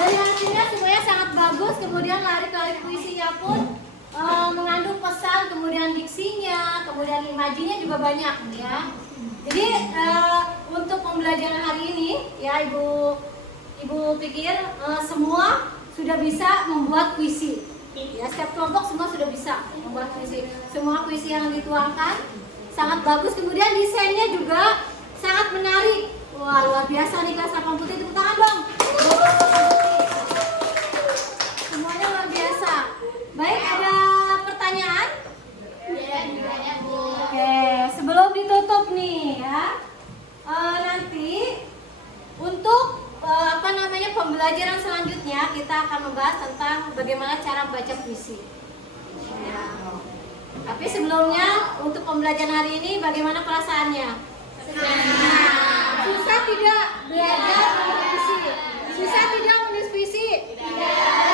Dari hasilnya semuanya sangat bagus. Kemudian lari-lari puisinya pun mengandung pesan, kemudian diksinya, kemudian imajinya juga banyak ya. Jadi untuk pembelajaran hari ini ya Ibu pikir semua sudah bisa membuat puisi. Ya, setiap kelompok semua sudah bisa membuat puisi. Semua puisi yang dituangkan sangat bagus. Kemudian desainnya juga sangat menarik. Wah, luar biasa nih kelas 8 putih, tepuk tangan dong. Semuanya luar biasa. Baik, ada pertanyaan? Oke, sebelum ditutup nih ya, nanti untuk pembelajaran selanjutnya kita akan membahas tentang bagaimana cara membaca puisi. Ya. Tapi sebelumnya untuk pembelajaran hari ini bagaimana perasaannya? Susah tidak belajar menulis puisi? Susah tidak menulis puisi? Tidak.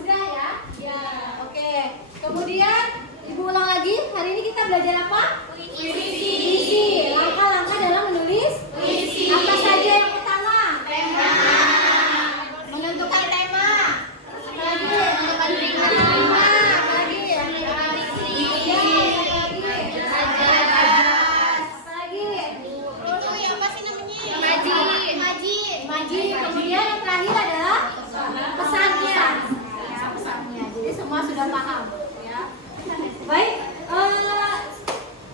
Sudah ya? Ya. Oke. Kemudian Ibu ulang lagi. Hari ini kita belajar apa? Puisi. Langkah-langkah dalam menulis puisi. Apa saja yang pertama? Tema. Menentukan tema. Apalagi? Menentukan tema. Apalagi? Menentukan diksi. Apalagi? Itu ya apa sih namanya? Imaji. Imaji. Kemudian yang terakhir adalah pesannya. Ya, pesannya. Jadi semua sudah paham. Ya. Baik.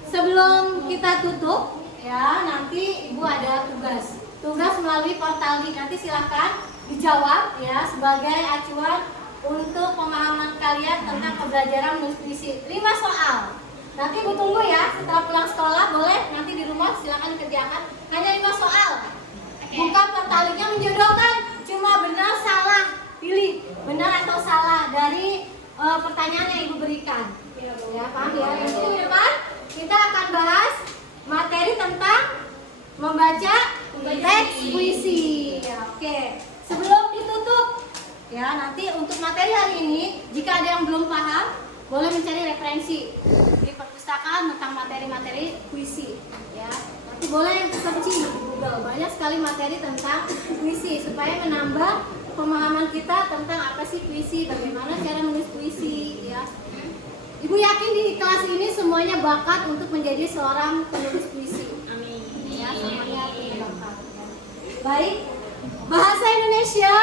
Sebelum kita tutup, ya nanti Ibu ada tugas melalui portal Dik. Nanti silahkan dijawab ya sebagai acuan untuk pemahaman kalian tentang pembelajaran menulis puisi. 5 soal. Nanti Ibu tunggu ya setelah pulang sekolah, boleh nanti di rumah silahkan dikerjakan. Hanya 5 soal. Buka portal Diknya menjodohkan cuma benar salah, pilih benar atau salah dari pertanyaan yang Ibu berikan. Ya paham ya. Nanti di depan kita akan bahas materi tentang membaca teks puisi. Ya, oke. Sebelum ditutup, ya nanti untuk materi hari ini, jika ada yang belum paham, boleh mencari referensi di perpustakaan tentang materi-materi puisi. Ya, nanti boleh searching di Google. Banyak sekali materi tentang puisi supaya menambah pemahaman kita tentang apa sih puisi, bagaimana cara menulis puisi. Ya. Ibu yakin di kelas ini semuanya bakat untuk menjadi seorang penulis puisi. Amin. Ya, semuanya punya bakat. Baik, bahasa Indonesia.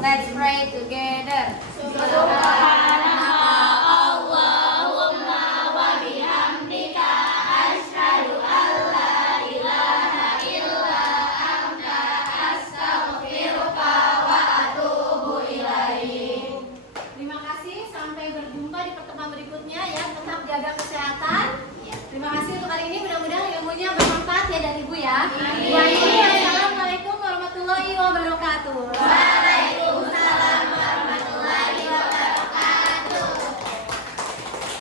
Let's pray together. Terima kasih, sampai berjumpa di pertemuan berikutnya ya. Tetap jaga kesehatan. Terima kasih untuk hari ini, mudah-mudahan ilmunya bermanfaat ya dari Ibu ya. Assalamualaikum warahmatullahi wabarakatuh.